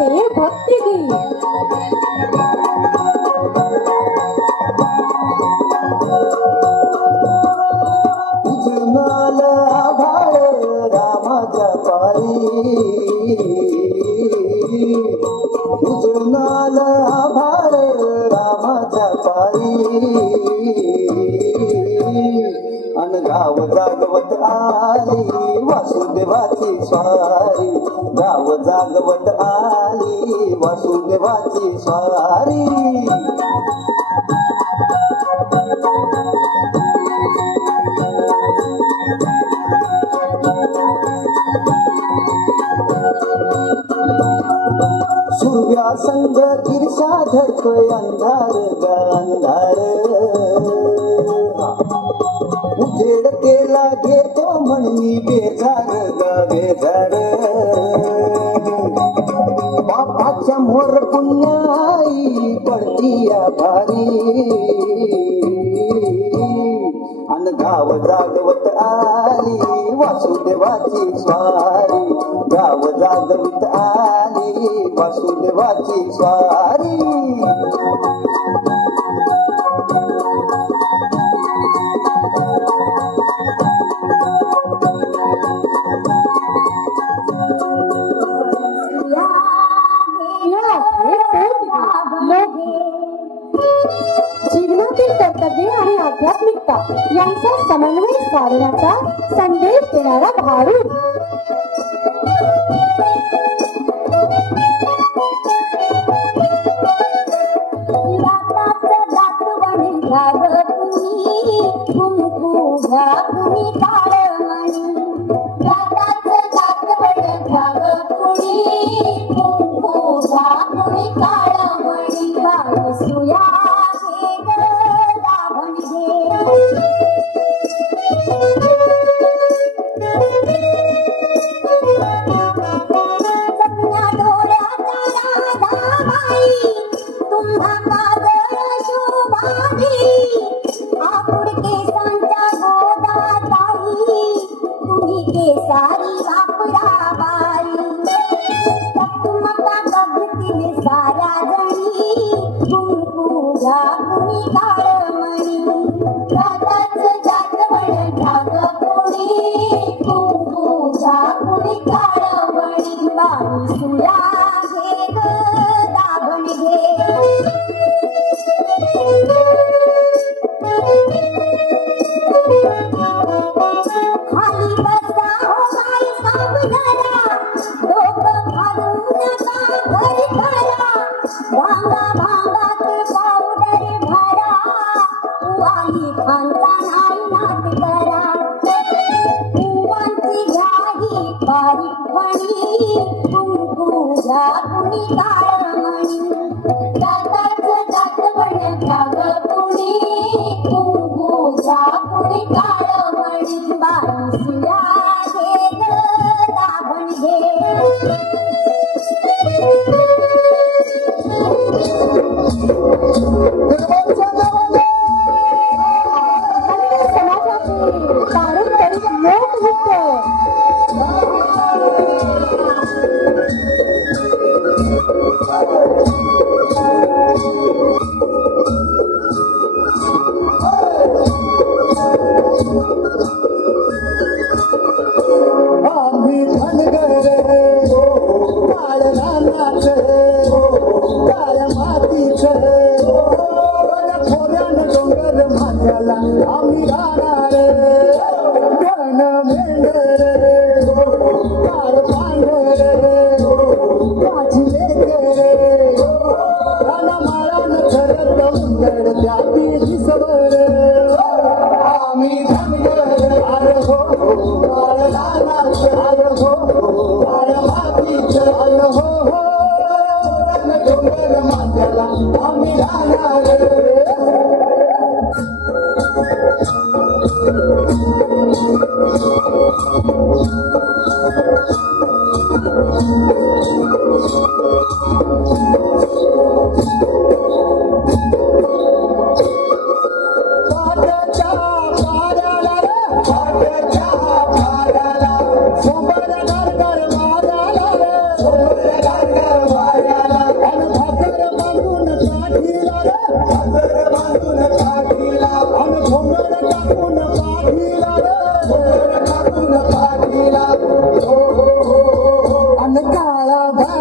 ते भक्तिगीत. उजनाल आभाळ रामाच्या पायी, उजनाल आभाळ रामाच्या पायी, अन गाव जागवत आली वासुदेवाची स्वारी, गाव जागवत आली वासुदेवाची स्वारी. सूर्या संग ईर्षा धरतोय अंधार ग अंधार, उजेड केला घेतो म्हणून बेजार ग बेजार. बापाच्या मोर पुण्याई पडतीया भारी, अन गाव जागवत आली वासुदेवाची स्वारी, गाव जागवत आली वासुदेवाची स्वारी. जीवनातील कर्तव्य आणि आध्यात्मिकता यांचा समन्वय साधण्याचा संदेश देणारा भारूड. सारी वापरा बारी मका बघतील साऱ्या जणी कुंकुजा कुणी काळमणी राधाच जातवण ढाग कोणी कुंकुजा कुणी काळमणी बाळूसुया घे ग दाभण घे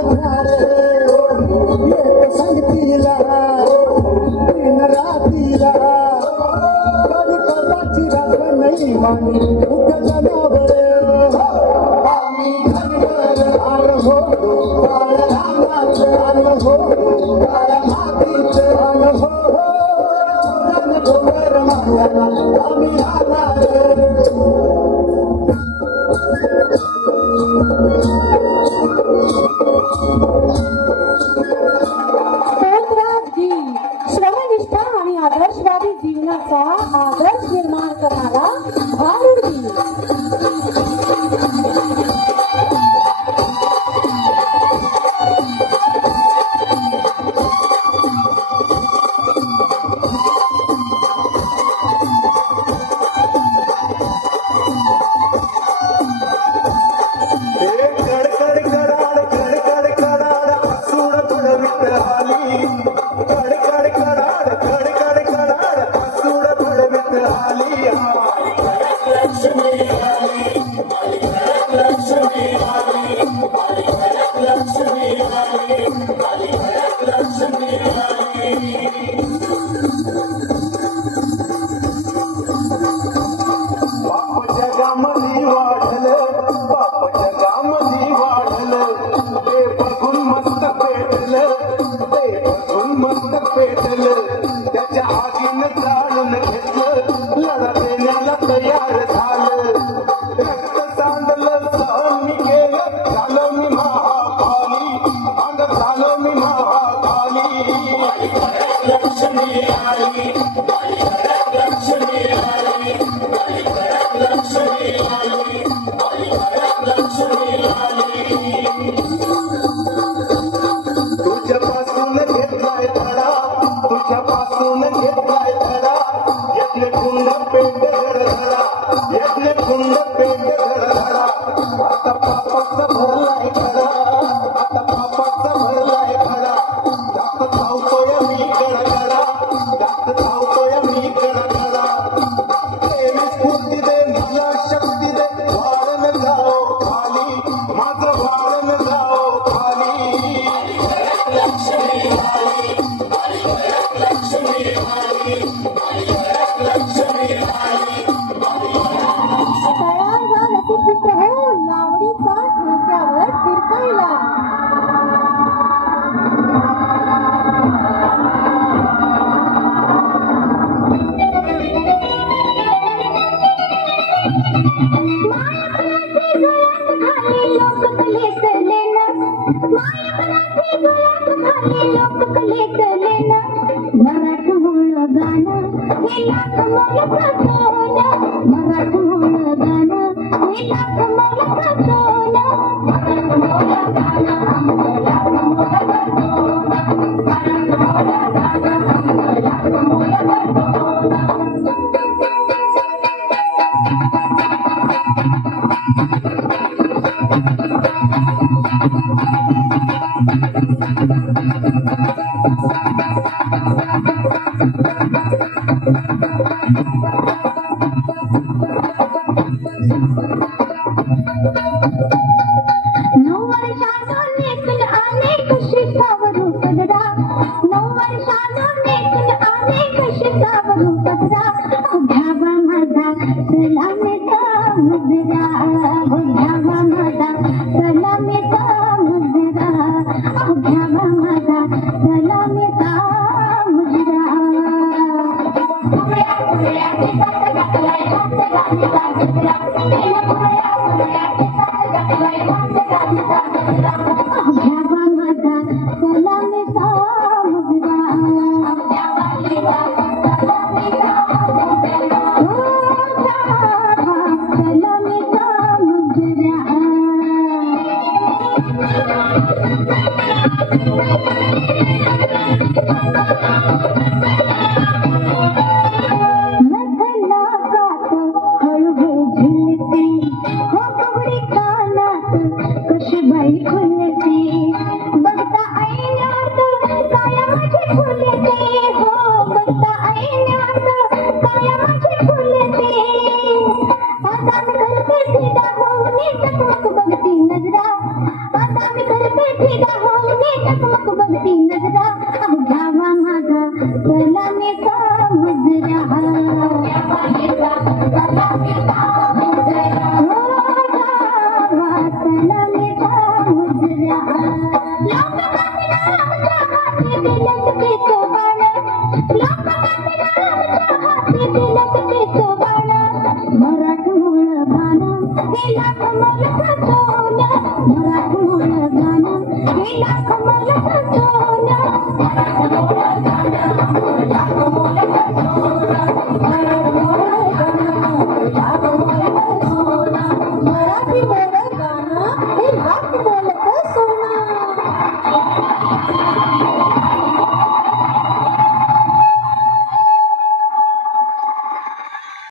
वाजणार येत संगतीला दिन रातीला कधी कदाची रात्र नाही मानी उकलनावर आम्ही घरवर आलो होतो काळ रानात आलो होतो काळ मातीत आलो होतो रणडोंगर माथ्याला आम्ही राहणार स्तोत्राजी श्रमनिष्ठा आणि आदर्शवादी जीवनाचा आदर्श निर्माण करणारा भारूड गीत. जगामध्ये वाढलं बाप जगामध्ये वाढलं ते बघून मस्त पेटलं ते बघून मस्त पेटलं त्याच्या आगीनं जाणून घेतलं लढा देण्याला तयार झालं रक्त सांडलं सहन मी केलं झालो मी महाखाली अंग झालो मी महाखाली लक्ष्मी आली लक्ष्मी आली तुझ्यापासून घेतलाय धडा तुझ्यापासून घेतलाय धडा यातले कुंड पेट धडधडा यातले कुंड पेट धडधडा आता पापाचा भरलाय खडा आता पापाचा भरलाय खडा जास्त धावतोय मी गडगडा जास्त धावतोय मी गडगडा प्रेमी स्फूर्ती दे मला शक्ती दे वाढन जाओ खाली माझं वाढन जाओ खाली लक्ष्मी आली लक्ष्मी आली लक्ष्मी आली तयार व्हा रसिकमित्र हो लावणीचा ठेक्यावर फिरकायला. मराठमोळ गाणं हे लाखमोल प्रसोन मराठमोळ गाणं हे लाखमोल प्रसोन मराठमोळ गाणं आमचं लाखमोल प्रसोन मराठमोळ गाणं आमचं लाखमोल प्रसोन Thank you. माझी चकमक बघती नजरा अहो घ्यावा माझा सलामीचा मुजरा हो घ्यावा सलामीचा मुजरा लोक आमच्या हाती दिलत ते सोबाण लोक आमच्या हाती दिलत ते सोबाण मराठमोळ गाणं हे लाख मोलाचं सोनं मराठमोळ गाणं हे लाख मोलाचं सोनं